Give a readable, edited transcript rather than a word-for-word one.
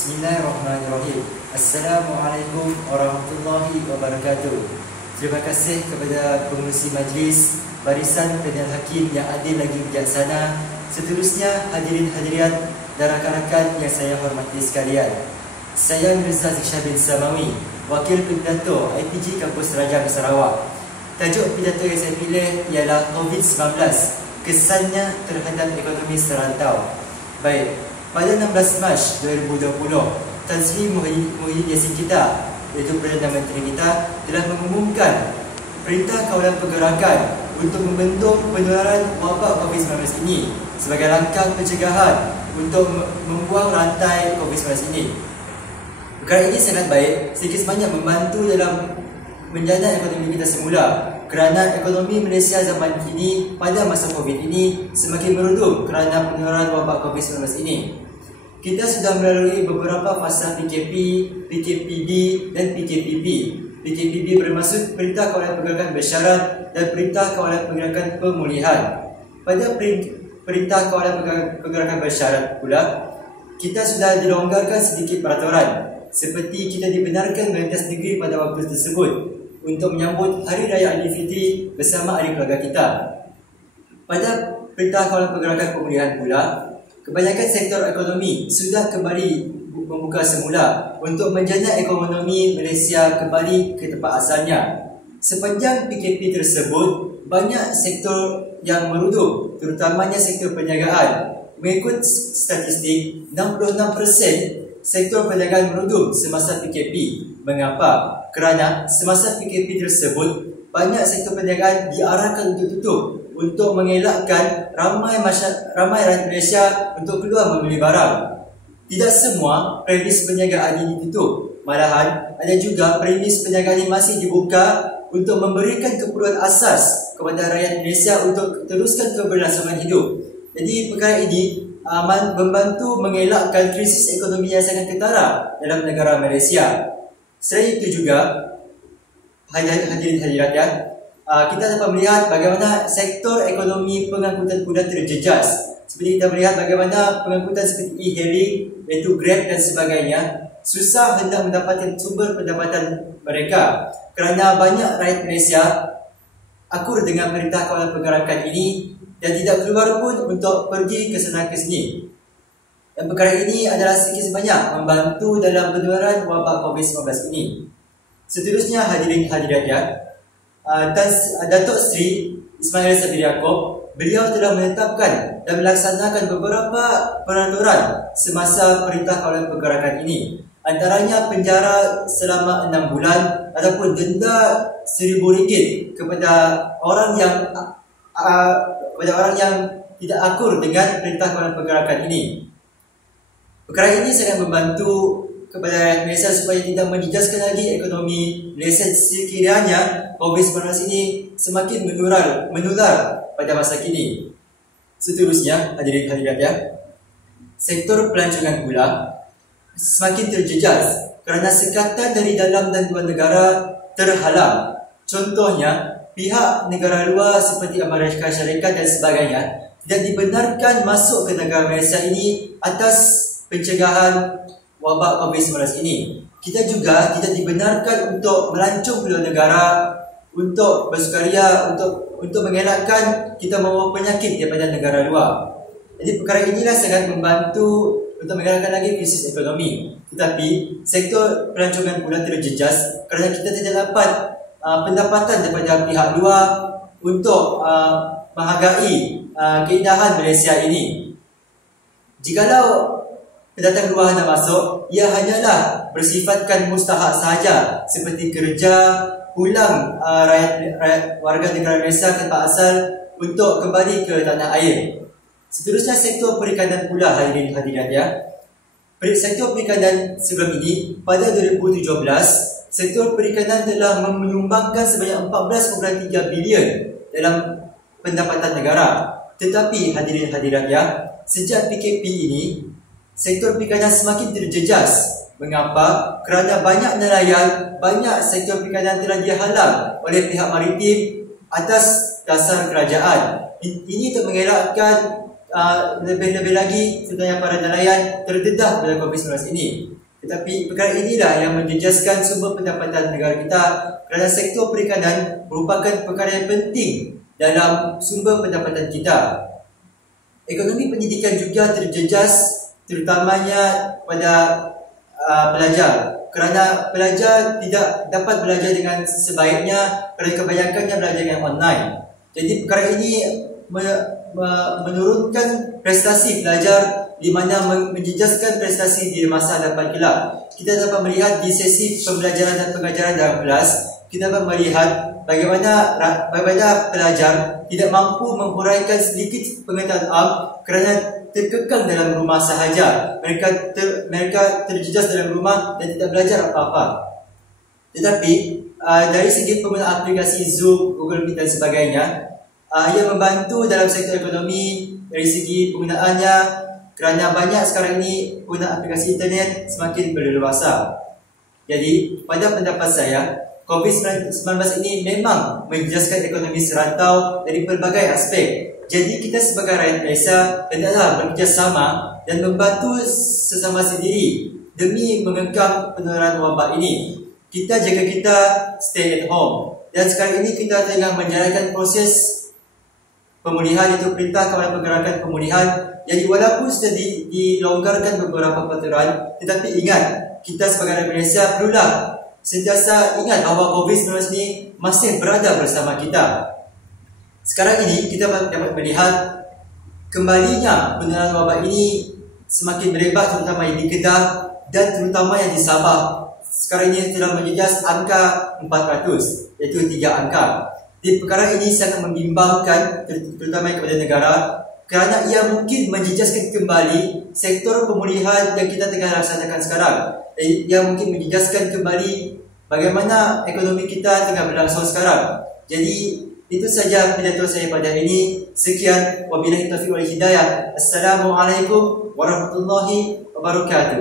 Bismillahirrahmanirrahim. Assalamualaikum warahmatullahi wabarakatuh. Terima kasih kepada pengurusi majlis, barisan panel hakim yang adil lagi bijaksana, seterusnya hadirin hadirat dan rakan-rakan yang saya hormati sekalian. Saya Mirza Ziksha bin Samawi, Wakil Pidato IPG Kampus Rajang Sarawak. Tajuk pidato yang saya pilih ialah COVID-19, kesannya terhadap ekonomi serantau. Baik. Pada 16 Mac 2020, Tan Sri Muhyiddin Yassin kita, iaitu Perdana Menteri kita, telah mengumumkan Perintah Kawalan Pergerakan untuk membentuk penularan wabak COVID-19 ini sebagai langkah pencegahan untuk membuang rantai COVID-19 ini. Perkara ini sangat baik, sedikit sebanyak membantu dalam menjana ekonomi kita semula, kerana ekonomi Malaysia zaman kini pada masa COVID ini semakin merudum kerana penularan wabak COVID-19 ini. Kita sudah melalui beberapa fasa PKP, PKPD dan PKPP. PKPB bermaksud Perintah Kawalan Pergerakan Bersyarat dan Perintah Kawalan Pergerakan Pemulihan. Pada Perintah Kawalan Pergerakan Bersyarat pula, kita sudah dilonggarkan sedikit peraturan, seperti kita dibenarkan melintas negeri pada waktu tersebut untuk menyambut Hari Raya Aidilfitri bersama ahli keluarga kita. Pada Perintah Kawalan Pergerakan Pemulihan pula, kebanyakan sektor ekonomi sudah kembali membuka semula untuk menjana ekonomi Malaysia kembali ke tempat asalnya. Sepanjang PKP tersebut, banyak sektor yang merudum, terutamanya sektor perniagaan. Mengikut statistik, 66% sektor perniagaan merudum semasa PKP. Mengapa? Kerana semasa PKP tersebut, banyak sektor perniagaan diarahkan untuk tutup untuk mengelakkan ramai rakyat Malaysia untuk keluar membeli barang. Tidak semua premis perniagaan ini ditutup. Malahan, ada juga premis perniagaan ini masih dibuka untuk memberikan keperluan asas kepada rakyat Malaysia untuk teruskan keberlangsungan hidup. Jadi perkara ini membantu mengelakkan krisis ekonomi yang sangat ketara dalam negara Malaysia. Selain itu juga, hadirin hadirat ya, kita dapat melihat bagaimana sektor ekonomi pengangkutan kuda terjejas. Seperti kita melihat bagaimana pengangkutan seperti e-hailing, iaitu Grab dan sebagainya, susah hendak mendapatkan sumber pendapatan mereka kerana banyak rakyat Malaysia akur dengan Perintah Kawalan Pergerakan ini dan tidak keluar pun untuk pergi ke sana ke sini. Dan perkara ini adalah sedikit sebanyak membantu dalam penularan wabak COVID-19 ini. Seterusnya hadirin hadirat ya, Datuk Seri Ismail Sabri Yaakob, beliau telah menetapkan dan melaksanakan beberapa peraturan semasa Perintah Kawalan Pergerakan ini. Antaranya penjara selama 6 bulan ataupun denda RM1,000 kepada orang yang tidak akur dengan Perintah Kawalan Pergerakan ini. Perkara ini sangat membantu kepada rakyat Malaysia supaya tidak menjejaskan lagi ekonomi Malaysia sekiranya COVID-19 ini semakin menular pada masa kini. Seterusnya, hadirin hadirat ya, sektor pelancongan pula semakin terjejas kerana sekatan dari dalam dan luar negara terhalang. Contohnya, pihak negara luar seperti Amerika Syarikat dan sebagainya tidak dibenarkan masuk ke negara Malaysia ini atas pencegahan wabak COVID-19 ini. Kita juga tidak dibenarkan untuk melancong ke luar negara untuk bersukaria, untuk mengelakkan kita membawa penyakit daripada negara luar. Jadi perkara inilah sangat membantu untuk mengelakkan lagi krisis ekonomi. Tetapi sektor pelancongan pula terjejas kerana kita tidak dapat pendapatan daripada pihak luar untuk menghargai keindahan Malaysia ini. Jikalau pendatang luar hendak masuk, ia hanyalah bersifatkan mustahak sahaja, seperti kerja, pulang warga negara Malaysia ke tempat asal untuk kembali ke tanah air. Seterusnya sektor perikanan pula, hadirin hadirat ya. Sektor perikanan sebelum ini, pada 2017, sektor perikanan telah menyumbangkan sebanyak 14.3 bilion dalam pendapatan negara. Tetapi hadirin hadirat ya, sejak PKP ini, sektor perikanan semakin terjejas. Mengapa? Kerana banyak nelayan, banyak sektor perikanan telah dihalang oleh pihak maritim atas dasar kerajaan. Ini untuk mengelakkan lebih-lebih lagi sebenarnya para nelayan terdedah pada COVID-19 ini. Tetapi perkara inilah yang menjejaskan sumber pendapatan negara kita, kerana sektor perikanan merupakan perkara yang penting dalam sumber pendapatan kita. Ekonomi pendidikan juga terjejas, terutamanya pada pelajar, kerana pelajar tidak dapat belajar dengan sebaiknya kerana kebanyakannya belajar dengan online. Jadi perkara ini menurunkan prestasi pelajar, di mana menjejaskan prestasi di masa depan kelak. Kita dapat melihat di sesi pembelajaran dan pengajaran dalam kelas, kita dapat melihat bagaimana pelajar tidak mampu menghuraikan sedikit pengetahuan kerana terkekang dalam rumah sahaja. Mereka terjejas dalam rumah dan tidak belajar apa-apa. Tetapi dari segi penggunaan aplikasi Zoom, Google Meet dan sebagainya, ia membantu dalam sektor ekonomi dari segi penggunaannya, kerana banyak sekarang ini penggunaan aplikasi internet semakin berleluasa. Jadi pada pendapat saya, COVID-19 ini memang menjejaskan ekonomi serantau dari pelbagai aspek. Jadi kita sebagai rakyat Malaysia hendaklah bekerjasama dan membantu sesama sendiri demi mengekang penularan wabak ini. Kita jaga kita stay at home. Dan sekarang ini kita tengah menjalankan proses pemulihan, itu Perintah Kawalan Pergerakan Pemulihan. Jadi walaupun sudah dilonggarkan beberapa peraturan, tetapi ingat, kita sebagai rakyat Malaysia perlulah sentiasa ingat bahawa COVID-19 ini masih berada bersama kita. Sekarang ini kita dapat melihat kembalinya penularan wabak ini semakin melebar, terutama di Kedah dan terutama yang di Sabah. Sekarang ini telah menjejas angka 400, iaitu 3 angka. Di perkara ini sangat membimbangkan, terutama kepada negara, kerana ia mungkin menjejaskan kembali sektor pemulihan yang kita tengah laksanakan sekarang. Ia mungkin menjejaskan kembali bagaimana ekonomi kita tengah berlangsung sekarang. Jadi itu saja pidato saya pada ini. Sekian, wabillahi taufiq wal hidayah. Assalamualaikum warahmatullahi wabarakatuh.